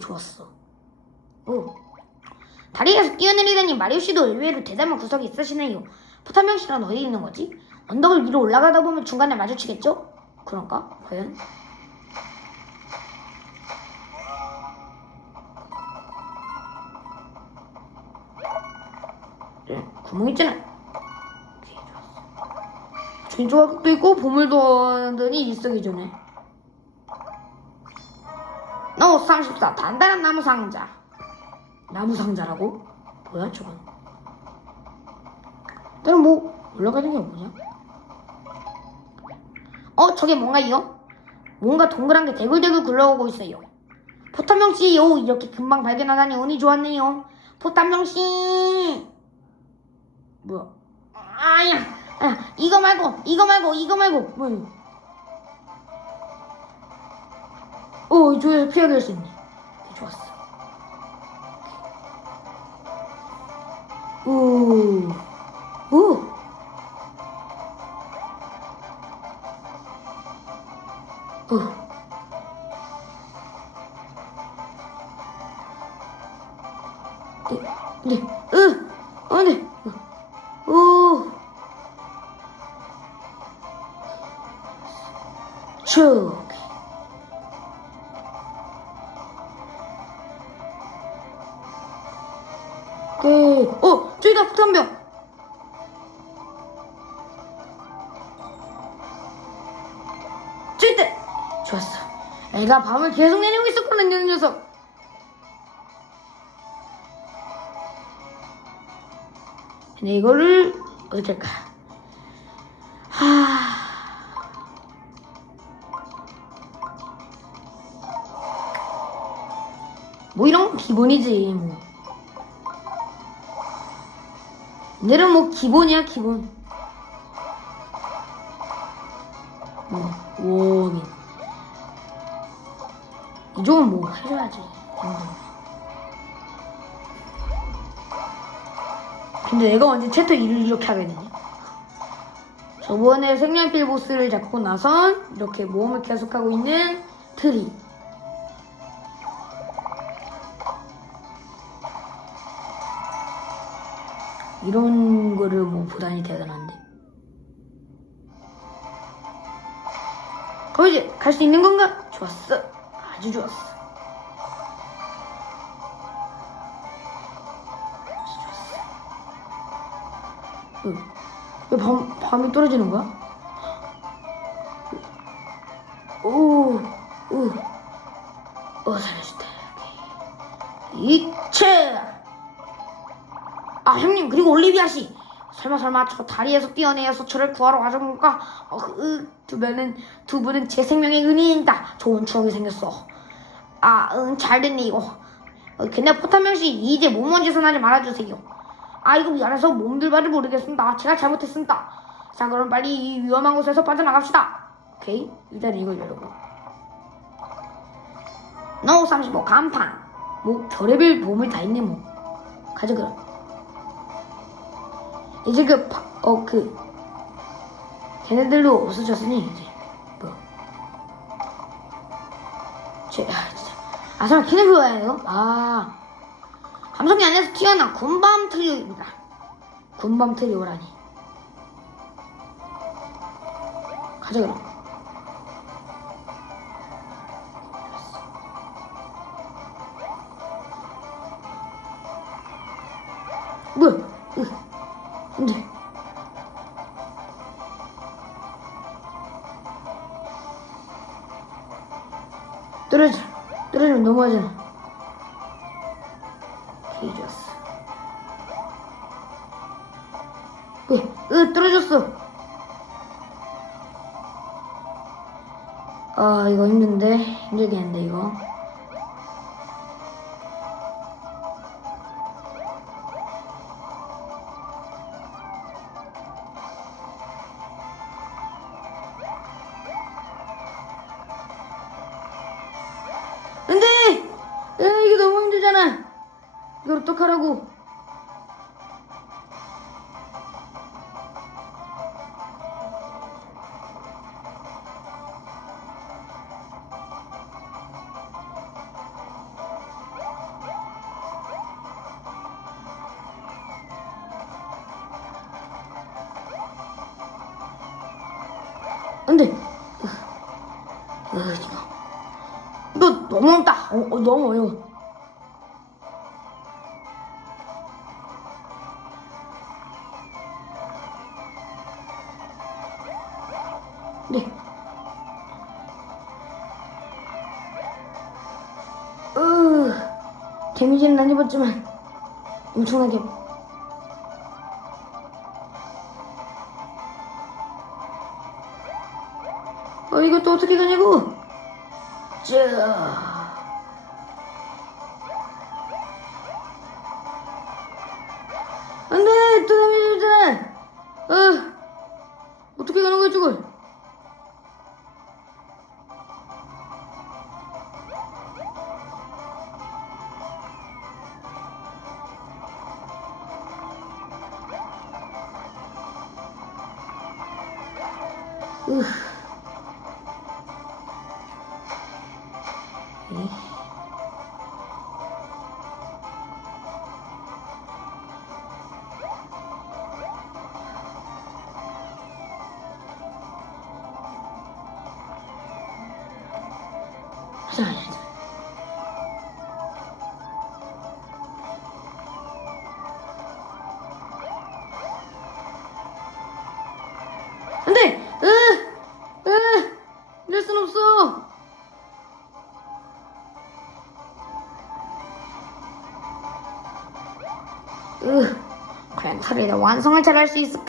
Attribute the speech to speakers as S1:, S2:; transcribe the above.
S1: 좋았어. 오. 다리에서 뛰어내리다니 마리오 씨도 의외로 대담한 구석이 있으시네요. 포탄병 씨는 어디 있는 거지? 언덕을 위로 올라가다 보면 중간에 마주치겠죠? 그런가? 과연? 네, 구멍 있잖아. 오케이, 좋았어. 주인 조각도 있고 보물도 하더니 일석이 전 에. 너34 단단한 나무 상자. 나무 상자라고? 뭐야 저건? 너는 뭐 올라가는 게 뭐냐? 어 저게 뭔가요? 뭔가 동그란 게 대굴대굴 굴러오고 있어요. 포탄명 씨요 이렇게 금방 발견하다니 운이 좋았네요. 포탄명 씨. 뭐야? 아야, 아, 이거 말고 이거 말고 이거 말고 뭐야? 어 이쪽에서 피해갈 수 있네. 좋았어. 오, 오. 오. 네, 네, 으, 어, 네, 오, 쭉. 어, 저기다 폭탄병. 저기 있다. 좋았어. 애가 밤을 계속 내리고 있었거든요, 이 녀석. 근데 이거를 어떻게 할까? 하. 뭐 이런 건 기본이지, 뭐. 오늘은 뭐 기본이야 기본. 뭐 워밍 이쪽은 뭐 해줘야지 이. 근데 내가 언제 챕터 1을 이렇게 하게 되냐 저번에 색연필 보스를 잡고 나선 이렇게 모험을 계속하고 있는 트리 이런 거를 뭐 보다니 대단한데. 이제 갈수 있는 건가? 좋았어. 아주 좋았어. 응. 왜 밤, 밤이 떨어지는 거야? 오, 오. 어, 살려줄게. 이체! 아 형님 그리고 올리비아 씨 설마 설마 저 다리에서 뛰어내어서 저를 구하러 가준 건가? 어, 으, 두 분은 두 분은 제 생명의 은인이다. 좋은 추억이 생겼어. 아, 응, 잘 됐네 이거. 어, 근데 포탄명 씨 이제 몸먼 짓은 하지 말아주세요. 아 이거 미안해서 몸둘바를 모르겠습니다. 제가 잘못했습니다. 자 그럼 빨리 이 위험한 곳에서 빠져나갑시다. 오케이 일단 이걸 열고. 노35 간판. 뭐 별의별 보물 다 있네 뭐. 가자 그럼. 이제 그, 파, 어, 그, 걔네들도 없어졌으니, 이제, 뭐. 제, 아, 진짜. 아, 설마 걔네 그거예요? 아. 감성이 안에서 튀어나온 군밤 트리오입니다. 군밤 트리오라니. 가자, 그럼. 뭐야? 돼. 떨어져. 떨어지면 넘어가잖아. 오케이, 좋았어. 으, 으, 떨어졌어. 아, 이거 힘든데. 힘들겠는데, 이거. 그걸 어떡하라고? 안돼. 아, 아, 너 너무 다 어, 어 너무 어려워. 네. 으, 데미지는 안 입었지만 엄청나게 어 이것도 어떻게 가냐고 자 으. 이. 자, 안 으, 과연 털이다 완성을 잘할 수 있을까?